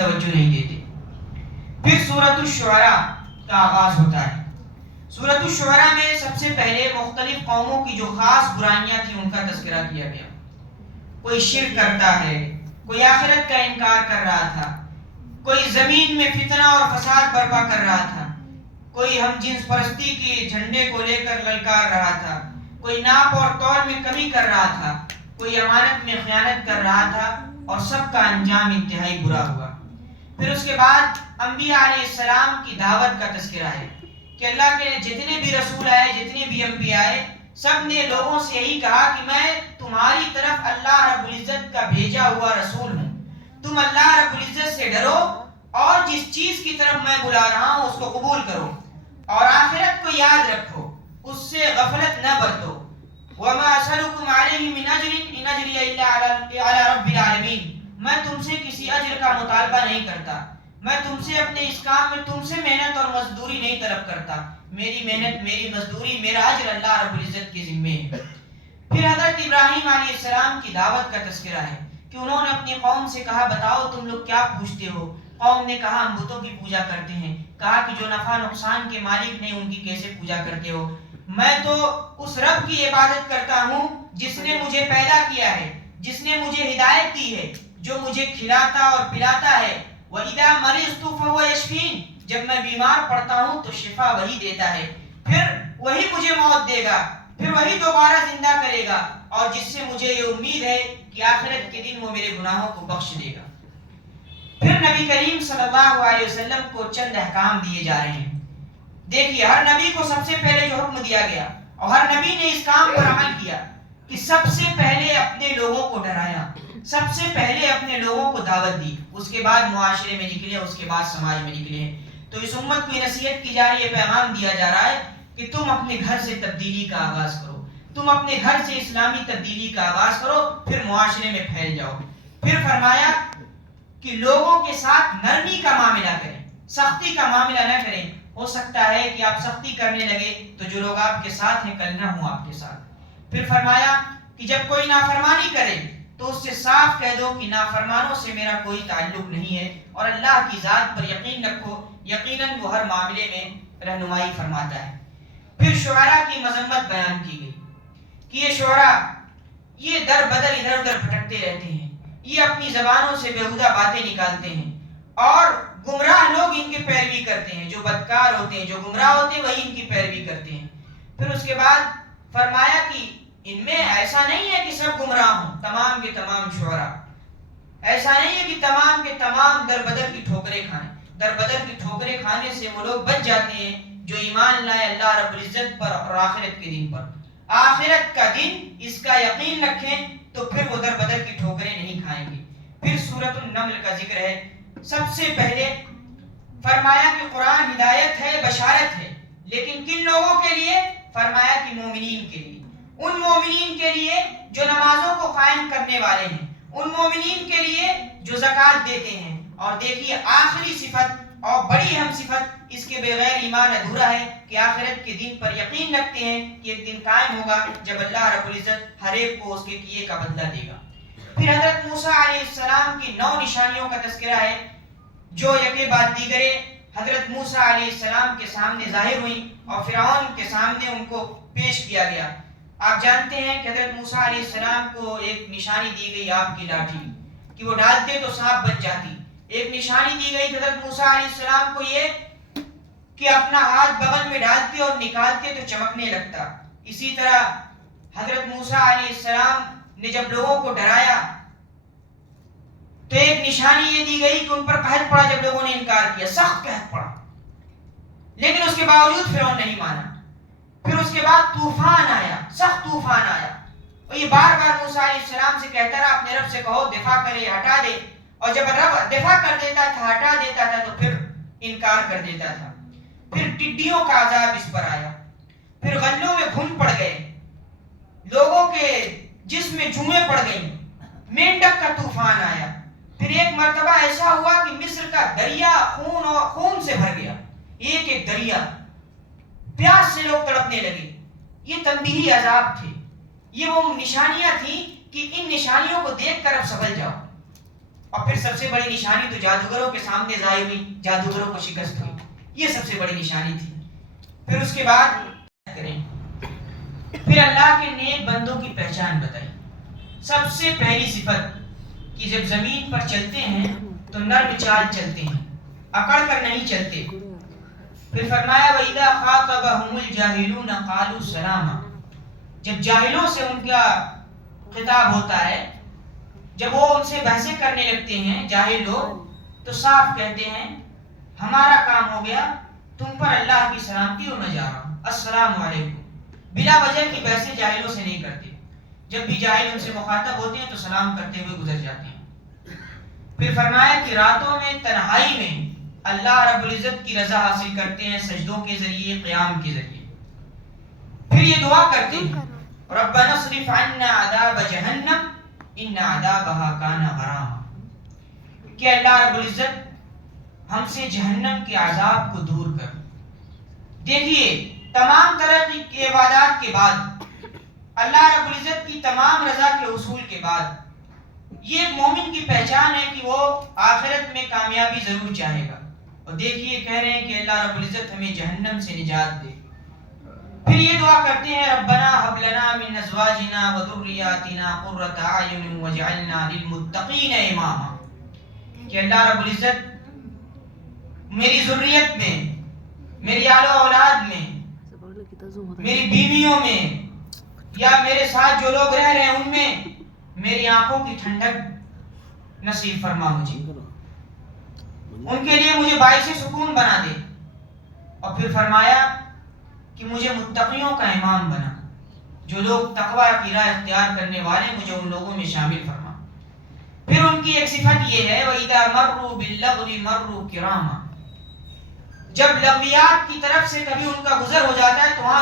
توجہ نہیں دیتے. پھر سورۃ الشعراء کا آغاز ہوتا ہے. سورۃ الشعراء میں سب سے پہلے مختلف قوموں کی جو خاص برائیاں تھیں ان کا تذکرہ کیا گیا. کوئی شرک کرتا ہے, کوئی آخرت کا انکار کر رہا تھا, کوئی زمین میں فتنہ اور فساد برپا کر رہا تھا, کوئی ہم جنس پرستی کے جھنڈے کو لے کر للکار رہا تھا, کوئی ناپ اور تول میں کمی کر رہا تھا, کوئی امانت میں خیانت کر رہا تھا, اور سب کا انجام انتہائی برا ہوا. پھر اس کے بعد انبیاء علیہ السلام کی دعوت کا تذکرہ ہے کہ اللہ کے جتنے بھی رسول آئے, جتنے بھی انبیاء آئے, سب نے لوگوں سے یہی کہا کہ میں تمہاری طرف اللہ رب العزت کا بھیجا ہوا رسول ہوں, تم اللہ رب العزت سے ڈرو اور جس چیز کی طرف میں بلا رہا ہوں اس کو قبول کرو, اور آخرت کو یاد رکھو, اس سے غفلت نہ برتو. وَمَا أَسْأَلُكُمْ عَلَيْهِ مِنْ أَجْرٍ إِنْ أَجْرِيَ إِلَّا عَلَى رَبِّ الْعَالَمِينَ. میں تم سے کسی اجر کا مطالبہ نہیں کرتا, میں تم سے اپنے اس کام میں تم سے محنت اور مزدوری نہیں طلب کرتا, میری محنت, میری مزدوری, میرا اجر اللہ رب العزت کے ذمے ہے. پھر حضرت ابراہیم علیہ السلام کی دعوت کا تذکرہ ہے کہ انہوں نے اپنی قوم سے کہا بتاؤ تم لوگ کیا پوچھتے ہو. قوم نے کہا ہم بتوں کی پوجا کرتے ہیں. کہا کہ جو نفع نقصان کے مالک نہیں ان کی کیسے پوجا کرتے ہو؟ میں تو اس رب کی عبادت کرتا ہوں جس نے مجھے پیدا کیا ہے, جس نے مجھے ہدایت دی ہے, جو مجھے کھلاتا اور پلاتا ہے. وَإِذَا مَرِضْتُ فَهُوَ يَشْفِينِ. جب میں بیمار پڑتا ہوں تو شفا وہی دیتا ہے, پھر وہی مجھے موت دے گا, پھر وہی دوبارہ زندہ کرے گا, اور جس سے مجھے یہ امید ہے کہ آخرت کے دن وہ میرے گناہوں کو بخش دے گا. پھر نبی کریم صلی اللہ علیہ وسلم کو چند احکام دیے جا رہے ہیں. دیکھیے ہر نبی کو سب سے پہلے جو حکم دیا گیا اور ہر نبی نے اس کام پر عمل کیا کہ سب سے پہلے اپنے لوگوں کو ڈرایا, سب سے پہلے اپنے لوگوں کو دعوت دی, اس کے بعد معاشرے میں نکلے, اس کے بعد سماج میں نکلے. تو اس امت کو یہ نصیحت کی جا رہی ہے, پیغام دیا جا رہا ہے کہ تم اپنے گھر سے تبدیلی کا آغاز کرو, تم اپنے گھر سے اسلامی تبدیلی کا آغاز کرو, پھر معاشرے میں پھیل جاؤ. پھر فرمایا کہ لوگوں کے ساتھ نرمی کا معاملہ کریں, سختی کا معاملہ نہ کریں. ہو سکتا ہے کہ آپ سختی کرنے لگے تو جو لوگ آپ کے ساتھ ہیں کل نہ ہوں آپ کے ساتھ. پھر فرمایا کہ جب کوئی نافرمانی کرے تو اس سے صاف کہہ دو کہ نافرمانوں سے میرا کوئی تعلق نہیں ہے, اور اللہ کی ذات پر یقین رکھو, یقیناً وہ ہر معاملے میں رہنمائی فرماتا ہے. پھر شعراء کی مذمت بیان کی گئی کہ یہ شعراء یہ در بدر ادھر ادھر بھٹکتے رہتے ہیں, یہ اپنی زبانوں سے بیہودہ باتیں نکالتے ہیں, اور گمراہ لوگ ان کی پیروی کرتے ہیں, جو بدکار ہوتے ہیں, جو گمراہ ہوتے ہیں وہی ان کی پیروی کرتے ہیں. پھر اس کے بعد فرمایا کہ ان میں ایسا نہیں ہے کہ سب گمراہ ہوں, تمام کے تمام شعراء ایسا نہیں ہے کہ تمام کے تمام در بدر کی ٹھوکریں کھائیں. در بدر کی ٹھوکریں کھانے سے وہ لوگ بچ جاتے ہیں جو ایمان لائے اللہ رب العزت پر اور آخرت کے دن پر. آخرت کا دن اس کا یقین رکھیں تو پھر وہ در بدر کی ٹھوکریں نہیں کھائیں گے. پھر سورۃ النمل کا ذکر ہے. سب سے پہلے فرمایا کہ قرآن ہدایت ہے, بشارت ہے, لیکن کن لوگوں کے لیے؟ فرمایا کہ مومنین کے لیے, ان مومنین کے لیے جو نمازوں کو قائم کرنے والے ہیں, ان مومنین کے لیے جو زکوٰۃ دیتے ہیں. اور دیکھیے آخری صفت اور بڑی اہم صفت, اس کے بغیر ایمان ادھورا ہے, کہ آخرت کے دن پر یقین رکھتے ہیں کہ ایک دن قائم ہوگا جب اللہ رب العزت ہر ایک کو اس کے کیے کا بدلہ دے گا. پھر حضرت موسیٰ علیہ السلام کی 9 نشانیوں کا تذکرہ ہے جو یکے بعد دیگرے حضرت موسیٰ علیہ السلام کے سامنے ظاہر ہوئیں اور فرعون کے سامنے ان کو پیش کیا گیا. آپ جانتے ہیں کہ حضرت موسیٰ علیہ السلام کو ایک نشانی دی گئی آپ کی لاٹھی کہ وہ ڈالتے تو سانپ بچ جاتی. ایک نشانی دی گئی حضرت موسیٰ علیہ السلام کو یہ کہ اپنا ہاتھ بغل میں ڈالتے اور نکالتے تو چمکنے لگتا. اسی طرح حضرت موسیٰ علیہ السلام نے جب لوگوں کو ڈرایا تو ایک نشانی یہ دی گئی کہ ان پر قحط پڑا جب لوگوں نے انکار کیا, سخت قحط پڑا, لیکن اس کے باوجود فرعون نہیں مانا. پھر اس کے بعد طوفان آیا, سخت طوفان آیا, اور یہ بار بار موسیٰ علیہ السلام سے کہتا رہا اپنے رب سے کہو دفاع کرے, ہٹا دے, اور جب رب دفاع کر دیتا تھا, ہٹا دیتا تھا تو پھر انکار کر دیتا تھا. پھر ٹڈیوں کا عذاب اس پر آیا, پھر غلوں میں گھن پڑ گئے, لوگوں کے جسم میں جوئیں پڑ گئیں, مینڈک کا طوفان آیا. پھر ایک مرتبہ ایسا ہوا کہ مصر کا دریا خون سے بھر گیا, ایک ایک دریا, پیاس سے لوگ تڑپنے لگے. یہ تنبیہی عذاب تھے, یہ وہ نشانیاں تھیں کہ ان نشانیوں کو دیکھ کر اب سنبھل جاؤ. اور پھر سب سے بڑی نشانی تو جادوگروں کے سامنے ظاہر ہوئی، جادوگروں کو شکست ہوئی، یہ سب سے بڑی نشانی تھی۔ پھر اس کے بعد کریں، پھر اللہ کے نیک بندوں کی پہچان بتائی۔ سب سے پہلی صفت کہ جب زمین پر چلتے ہیں تو نرم چال چلتے ہیں، اکڑ کر نہیں چلتے۔ پھر فرمایا وَإِذَا خَاطَبَهُمُ الْجَاهِلُونَ قَالُوا سَلَامًا، جب جاہلوں سے ان کا خطاب ہوتا ہے، جب وہ ان سے بحثیں کرنے لگتے ہیں جاہل لوگ، تو صاف کہتے ہیں ہمارا کام ہو گیا، تم پر اللہ کی سلامتی اور میں جا رہا ہوں، السلام علیکم۔ بلا وجہ کی بحثیں جاہلوں سے نہیں کرتے، جب بھی جاہل ان سے مخاطب ہوتے ہیں تو سلام کرتے ہوئے گزر جاتے ہیں۔ پھر فرمایا کہ راتوں میں تنہائی میں اللہ رب العزت کی رضا حاصل کرتے ہیں سجدوں کے ذریعے، قیام کے ذریعے۔ پھر یہ دعا کرتے ہیں ربنا اصرف عنا عذاب جہنم ان عذابها کان غراما، کہ اللہ رب العزت ہم سے جہنم کے عذاب کو دور کر۔ دیکھیے تمام طرح کی عبادات کے بعد، اللہ رب العزت کی تمام رضا کے حصول کے بعد، یہ ایک مومن کی پہچان ہے کہ وہ آخرت میں کامیابی ضرور چاہے گا۔ اور دیکھیے کہہ رہے ہیں کہ اللہ رب العزت ہمیں جہنم سے نجات دے۔ پھر یہ دعا کرتے ہیں ربنا هب لنا من ازواجنا وذرياتنا قرة اعین واجعلنا للمتقین اماما، کہ اللہ رب العزت میری ذریت میں، میری آل و اولاد میں، میری بیویوں میں، یا میرے ساتھ جو لوگ رہ رہے ہیں ان میں میری آنکھوں کی ٹھنڈک نصیب فرما مجھے، ان کے لیے مجھے باعث سکون بنا دے۔ اور پھر فرمایا کہ مجھے متقیوں کا امام بنا، جو لوگ تقوی کی راہ اختیار کرنے والے مجھے ان لوگوں میں شامل فرما۔ پھر ان کی ایک صفت یہ ہے وَإِذَا مَرُّوا بِاللَّغْوِ مَرُّوا كِرَامًا، جب لغویات کی طرف سے کبھی ان کا گزر ہو جاتا ہے تو وہاں